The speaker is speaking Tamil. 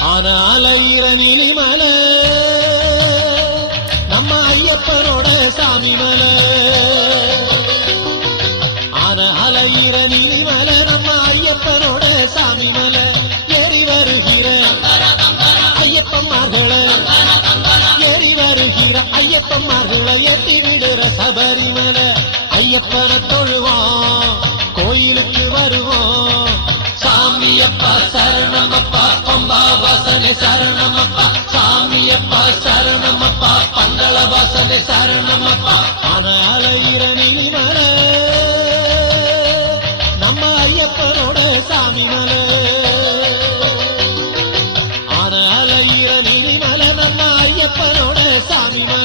ஆனாலையிற நீலிமல நம்ம ஐயப்பனோட சாமி மல. ஆனாலையிற நீலிமல நம்ம ஐயப்பனோட சாமி மல. ஏறி வருகிற ஐயப்பன்மார்களை ஏறி வருகிற ஐயப்பன்மார்களை ஏத்தி விடுற சபரிமல. ஐயப்பனை தொழுவோம் கோயிலுக்கு வருவோம். சாமியப்பா சரணமப்பா பம்பா வாசனை சரணமப்பா. சாமியப்பா சரணமப்பா பந்தள வாசனை சரணமப்பா. ஆனாலையிற நீலிமல நம்ம ஐயப்பனோட சாமி மல. ஆனாலையிற நீலிமல நம்ம ஐயப்பனோட சாமி மல.